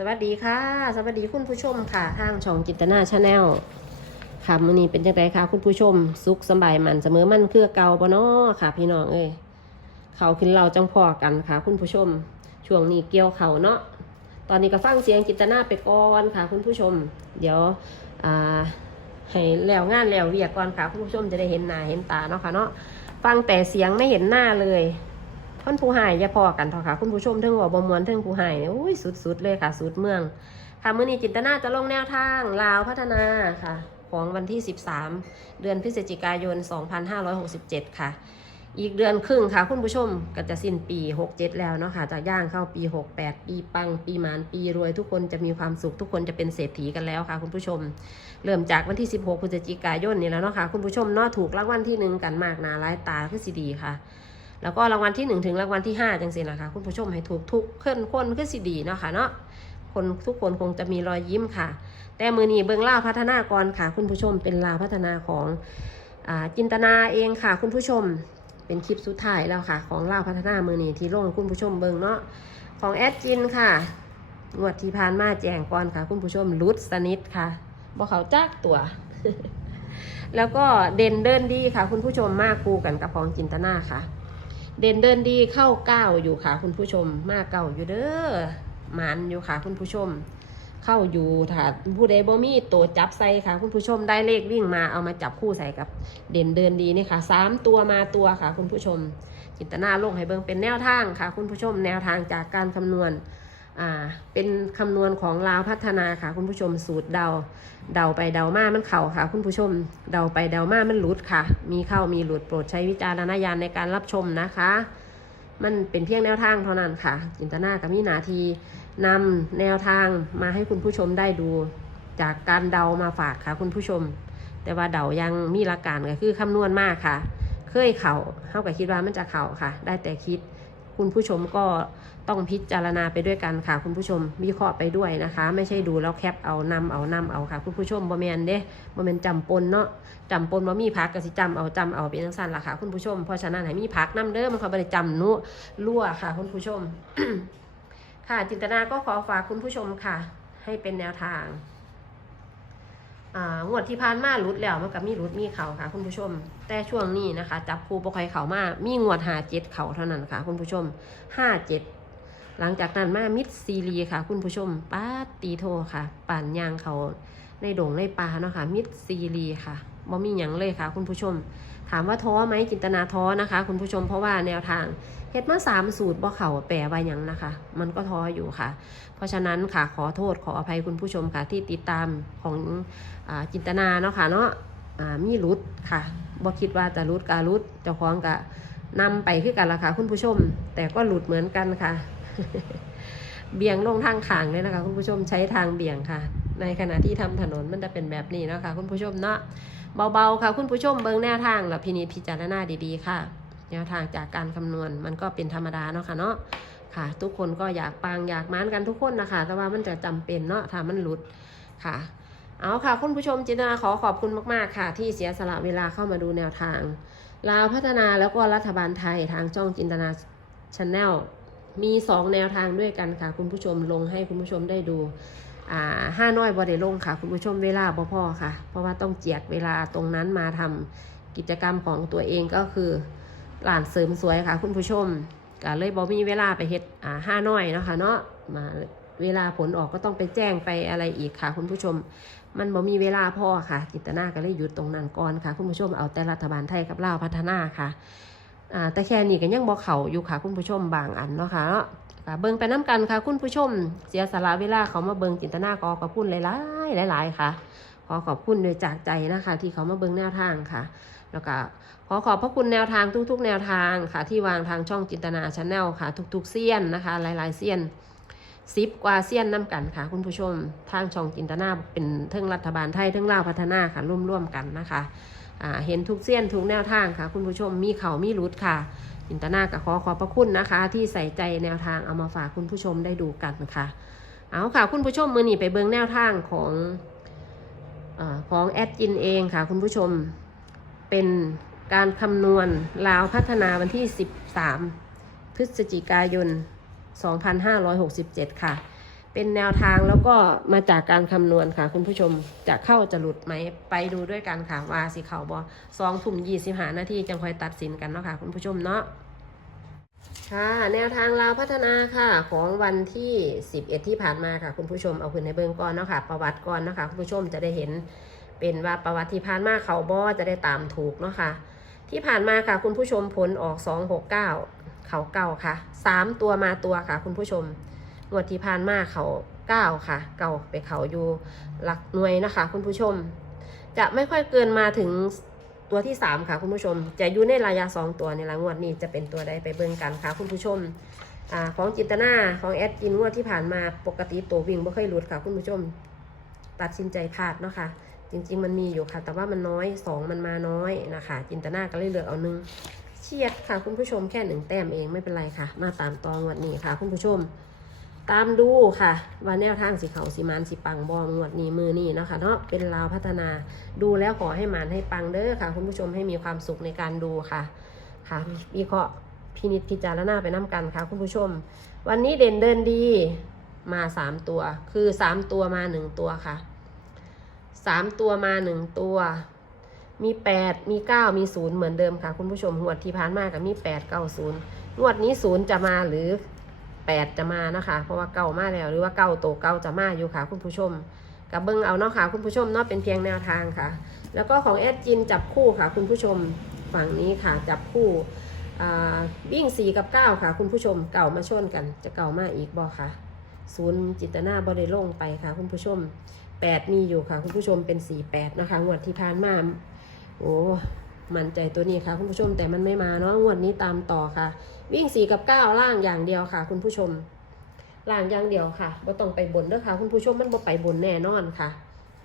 สวัสดีค่ะ สวัสดีคุณผู้ชมค่ะทางช่องจินตนาชาแนลค่ะมื้อนี้เป็นจังไดคะคุณผู้ชม สุขสบายมันเสมอมันเคือเก่าบ่น้อค่ะ พี่น้องเอ้ยเขาขึ้นเราจังพอกันค่ะ คุณผู้ชม ช่วงนี้เกี่ยวเขาเนาะตอนนี้ก็ฟังเสียงจินตนาไปก่อนค่ะ คุณผู้ชม เดี๋ยวอ่าให้แล้วงานแล้วเวียกก่อนค่ะ คุณผู้ชมจะได้เห็นหน้าเห็นตาเนาะค่ะเนาะฟังแต่เสียงไม่เห็นหน้าเลย คนผู้หายอย่าพอกันเถอะค่ะ คุณผู้ชมเทิงว่าบ่มวนเทิงผู้หายเนี่ยอุ้ยสุดๆเลยค่ะ สุดเมือง ค่ะมื้อนี้จินตนาจะลงแนวทางลาวพัฒนาค่ะ ของวันที่ 13 เดือนพฤศจิกายน 2567 ค่ะ อีกเดือนครึ่งค่ะ คุณผู้ชมก็จะสิ้นปี 67 แล้วเนาะค่ะจากย่างเข้าปี 68 ปีปัง ปีหมานปีรวยทุกคนจะมีความสุขทุกคนจะเป็นเศรษฐีกันแล้วค่ะ คุณผู้ชม เริ่มจากวันที่ 16พฤศจิกายนนี่แล้วเนาะค่ะคุณผู้ชมเนาะถูกรางวัลที่หนึ่งกันมากนาหลายตาคือสิดีค่ะ แล้วก็รางวัลที่ 1 ถึงรางวัลที่5จังสินะคะคุณผู้ชมให้ถูกทุกเคลื่อนคนคือสิดีเนาะค่ะเนาะคนทุกคนคงจะมีรอยยิ้มค่ะ แต่มือนี้เบื้องล่าพัฒนากรค่ะ คุณผู้ชมเป็นลาพัฒนาของอาจินตนาเองค่ะ คุณผู้ชมเป็นคลิปสุดท้ายแล้วค่ะ ของล่าพัฒนามือนี้ที่ลงคุณผู้ชมเบิ่งเนาะของแอดจินค่ะงวดที่ผ่านมาแจงก่อนค่ะ คุณผู้ชมรุดสนิทค่ะบ่เขาจักตัวแล้วก็เด่นเดินดีค่ะ คุณผู้ชมมากคู่กันกับของจินตนาค่ะ เด่นเดินดีเข้าเก้าอยู่ค่ะ คุณผู้ชม มากเก่าอยู่เด้อหมันอยู่ค่ะ คุณผู้ชม เข้าอยู่ถ้าผู้ใดบ่มีตัวจับใส่ค่ะ คุณผู้ชมได้เลขวิ่งมาเอามาจับคู่ใส่กับ เด่นเดินดีนี่ค่ะสามตัวมาตัวค่ะ คุณผู้ชมจินตนาลงให้เบิ่งเป็นแนวทางค่ะ คุณผู้ชมแนวทางจากการคำนวณ อ่าเป็นคำนวณของลาวพัฒนาค่ะ คุณผู้ชมสูตรเดา เดาไปเดามามันเข่าค่ะ คุณผู้ชมเดาไปเดามามันหลุดค่ะ มีเข้ามีหลุดโปรดใช้วิจารณญาณในการรับชมนะคะ มันเป็นเพียงแนวทางเท่านั้นค่ะ จินตนากับมีหนาทีนำแนวทางมาให้คุณผู้ชมได้ดู จากการเดามาฝากค่ะ คุณผู้ชม แต่ว่าเดายังมีหลักการก็คือคำนวณมากค่ะ เคยเข่าเท่ากับคิดว่ามันจะเข่าค่ะ ได้แต่คิด คุณผู้ชมก็ต้องพิจารณาไปด้วยกันค่ะ คุณผู้ชมวิเคราะห์ไปด้วยนะคะ ไม่ใช่ดูแล้วแคปเอานำเอานำเอาค่ะ คุณผู้ชมบ่แมนเด้บ่แมนจำปนเนาะจำปนว่ามีพักก็สิจำเอาจำเอาเป็นจังซั่นล่ะค่ะ คุณผู้ชมเพราะฉะนั้นให้มีพักนํเด้อมันเขาได้จำนุรั่วค่ะ คุณผู้ชม ค่ะจินตนาก็ขอฝากคุณผู้ชมค่ะ ให้เป็นแนวทาง งวดที่ผ่านมารุดแล้วมันก็มีรุดมีเข่าค่ะ คุณผู้ชม แต่ช่วงนี้นะคะ จับคู่ปคอยเข่ามามีงวดหาเจ็ดเข่าเท่านั้นค่ะ คุณผู้ชมห้าเจ็ดหลังจากนั้นมามิดซีรีค่ะ คุณผู้ชมป้าตีโทค่ะ ป่านยางเขาในดงในป่าเนาะค่ะมิดซีรีค่ะบ่มีหยังเลยค่ะ คุณผู้ชม ถามว่าท้อไหมจินตนาท้อนะคะ คุณผู้ชมเพราะว่าแนวทางเฮ็ดมาสามสูตรบ่เข่าแปลว่ายังนะคะ มันก็ท้ออยู่ค่ะ เพราะฉะนั้นค่ะขอโทษขออภัยคุณผู้ชมค่ะที่ติดตามของอจินตนาเนาะค่ะเนาะมีรุดค่ะบ่คิดว่าจะรุดการุดเจ้าของกะนำไปคือกันละค่ะคุณผู้ชม แต่ก็หลุดเหมือนกันค่ะ เบี่ยงลงทางขางเลยนะคะ คุณผู้ชมใช้ทางเบี่ยงค่ะ ในขณะที่ทำถนนมันจะเป็นแบบนี้เนาะคะคุณผู้ชมเนาะ เบาๆค่ะ คุณผู้ชมเบิ่งแนวทางแล้วพินิจพิจารณาดีๆ ค่ะ แนวทางจากการคำนวณมันก็เป็นธรรมดาเนาะค่ะเนาะค่ะ ทุกคนก็อยากปังอยากมานกันทุกคนนะคะ แต่ว่ามันจะจำเป็นเนาะถ้ามันหลุดค่ะเอาค่ะ คุณผู้ชมจินตนาขอขอบคุณมากๆค่ะ ที่เสียสละเวลาเข้ามาดูแนวทางลาวพัฒนาแล้วก็รัฐบาลไทยทางช่องจินตนาช n แนลมีสองแนวทางด้วยกันค่ะ คุณผู้ชมลงให้คุณผู้ชมได้ดู อ่าห้าน้อยบอได้ลงค่ะ คุณผู้ชมเวลาบ่พอค่ะ เพราะว่าต้องเจียกเวลาตรงนั้นมาทำกิจกรรมของตัวเองก็คือร้านเสริมสวยค่ะ คุณผู้ชมก็เลยบ่มีเวลาไปเฮ็ดอ่าห้าน้อยเนาะค่ะเนาะมาเวลาผลออกก็ต้องไปแจ้งไปอะไรอีกค่ะ คุณผู้ชม มันบ่มีเวลาพอค่ะจิตนาก็เลยหยุดตรงนั้นก่อนค่ะ คุณผู้ชมเอาแต่รัฐบาลไทยกับลาวพัฒนาค่ะ อ่าแต่แค่นี้ก็ยังบ่เขาอยู่ค่ะคุณผู้ชมบางอันเนาะค่ะเนาะค่ะเบิ่งไปน้กันค่ะ คุณผู้ชม เสียสละเวลาเขามาเบิ่งจินตนาขอขอบคุณหลายๆหลาย ๆ ค่ะ ขอขอบคุณโดยจากใจนะคะ ที่เขามาเบิ่งแนวทางค่ะ แล้วก็ขอขอบพระคุณแนวทางทุก ๆ แนวทางค่ะ ที่วางทางช่องจินตนาชาแนลค่ะ ทุก ๆเซียนนะคะ หลาย ๆเซียนซิปกว่าเซียนน้ำกันค่ะ คุณผู้ชมทางช่องจินตนาเป็นเทิงรัฐบาลไทยเทิงลาวพัฒนาค่ะร่วมๆกันนะคะ เห็นทุกเซียนทุกแนวทางค่ะ คุณผู้ชมมีเขามีรุดค่ะจินตนากับขอขอบพระคุณนะคะ ที่ใส่ใจแนวทางเอามาฝากคุณผู้ชมได้ดูกันค่ะ เอาค่ะ คุณผู้ชมมือหนีไปเบิงแนวทางของอของแอดจินเองค่ะ คุณผู้ชมเป็นการคำนวณลาวพัฒนาวันที่ 13 พฤศจิกายน 2567 ค่ะ เป็นแนวทางแล้วก็มาจากการคำนวณค่ะ คุณผู้ชมจะเข้าจะหลุดไหมไปดูด้วยกันค่ะว่าสิเขาบอสองทุ่มยี่สิบหานาทีจังคอยตัดสินกันเนาะค่ะ คุณผู้ชมเนาะค่ะแนวทางเราวพัฒนาค่ะของวันที่ 11 ที่ผ่านมาค่ะ คุณผู้ชมเอาขึ้นในเบื้องก่อนเนาะค่ะ ประวัติก่อนเนาะค่ะคุณผู้ชมจะได้เห็นเป็นว่าประวัติที่ผ่านมาเขาบอจะได้ตามถูกเนาะค่ะ ที่ผ่านมาค่ะ คุณผู้ชมผลออก 269 เขาเก่าค่ะ 3 ตัวมาตัวค่ะ คุณผู้ชม งวดที่ผ่านมาเขาเก้าค่ะ เก่าไปเขาอยู่หลักหน่วยนะคะ คุณผู้ชม จะไม่ค่อยเกินมาถึงตัวที่สามค่ะ คุณผู้ชม จะอยู่ในระยะสองตัวในละงวดนี้จะเป็นตัวใดไปเบิ่งกันค่ะ คุณผู้ชมอของจินตนาของแอดจินงวดที่ผ่านมาปกติตัววิ่งไม่ค่อยหลุดค่ะ คุณผู้ชม ตัดสินใจพลาดเนาะค่ะจริง ๆ มันมีอยู่ค่ะ แต่ว่ามันน้อยสองมันมาน้อยนะคะ จินตนาก็เลยเลือกเอาหนึ่งเฉียดค่ะ คุณผู้ชมแค่หนึ่งแต้มเองไม่เป็นไรค่ะ มาตามตองวดนี้ค่ะ คุณผู้ชม ตามดูค่ะ ว่าแนวทางสีเขาสีมันสีปังบองงวดนี้มือนี่นะคะเนาะเป็นลาวพัฒนาดูแล้วขอให้มันให้ปังเด้อค่ะ คุณผู้ชมให้มีความสุขในการดูค่ะค่ะวิเคราะห์พินิจพิจารณาไปน้ากันค่ะ คุณผู้ชม วันนี้เด่นเดินดีมาสามตัว คือสามตัวมาหนึ่งตัวค่ะสามตัวมาหนึ่งตัว มีแปดมีเก้ามีศูนย์เหมือนเดิมค่ะ คุณผู้ชมงวดที่ผ่านมากับมีแปดเก้าศูนย์งวดนี้ศูนย์จะมาหรือ แปดจะมานะคะ เพราะว่าเก่ามาแล้วหรือว่าเก่าโตเก่าจะมาอยู่ค่ะ คุณผู้ชมกับเบิ้งเอาเนาะค่ะคุณผู้ชมเนาะเป็นเพียงแนวทางค่ะ แล้วก็ของแอดจินจับคู่ค่ะ คุณผู้ชมฝั่งนี้ค่ะจับคู่วิ่งสี่กับเก้าค่ะ คุณผู้ชมเก่ามาชนกัน จะเก่ามาอีกบอค่ะศูนย์จิตนาบริลงไปค่ะ คุณผู้ชมแปดมีอยู่ค่ะ คุณผู้ชมเป็นสี่แปดนะคะงวดที่ผ่านมาโอ้ มั่นใจตัวนี้ค่ะ คุณผู้ชมแต่มันไม่มาเนาะงวดนี้ตามต่อค่ะ วิ่งสี่กับเก้าล่างอย่างเดียวค่ะ คุณผู้ชมล่างอย่างเดียวค่ะบ่ต้องไปบนเด้อค่ะ คุณผู้ชมมันบ่ไปบนแน่นอนค่ะ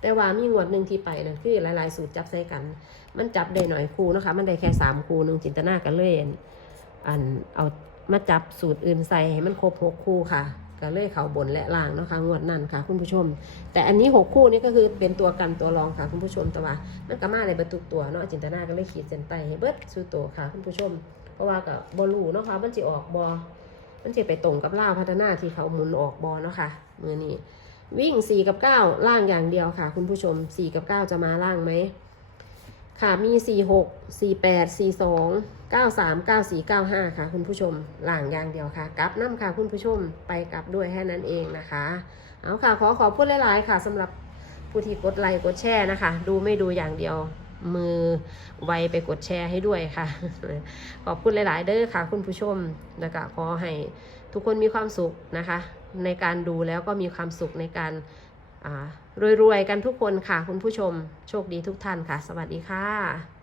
แต่ว่ามีงวดหนึ่งที่ไปนั่นคือหลายๆ สูตรจับใส่กัน มันจับได้หน่อยคู่นะคะ มันได้แค่สามคู่หนึ่งจินตนากันเลยอันเอามาจับสูตรอื่นใส่ให้มันครบหกคู่ค่ะ ก็เลยเขาบนและล่างนะคะงวดนั้นค่ะ คุณผู้ชม แต่อันนี้หกคู่นี้ก็คือเป็นตัวกันตัวรองค่ะคุณผู้ชมแต่ว่ามันก็มาในประตูตัวเนาะจินตนาก็เลยขีดเส้นใต้ให้เบิดสู่ตัวค่ะ คุณผู้ชม เพราะว่ากับบอลูเนาะค่ะมันจะออกบอมันจะไปตรงกับล่าพัฒนาที่เขาหมุนออกบอเนาะค่ะมือนี้วิ่ง 4 กับ 9 ล่างอย่างเดียวค่ะ คุณผู้ชม 4 กับ 9 จะมาล่างไหม ค่ะมี 4 6 4 8 4 2 9 3 9 4 9 5 ค่ะ คุณผู้ชมหล่างอย่างเดียวค่ะกลับน้ำค่ะ คุณผู้ชมไปกลับด้วยแค่นั้นเองนะคะ เอาค่ะ ขอขอบคุณหลาย ๆ ค่ะสำหรับผู้ที่กดไลค์กดแชร์นะคะ ดูไม่ดูอย่างเดียวมือไวไปกดแชร์ให้ด้วยค่ะ ขอบคุณหลาย ๆ เด้อค่ะ คุณผู้ชมแล้วก็ขอให้ทุกคนมีความสุขนะคะ ในการดูแล้วก็มีความสุขในการอ่า รวยๆกันทุกคนค่ะ คุณผู้ชมโชคดีทุกท่านค่ะ สวัสดีค่ะ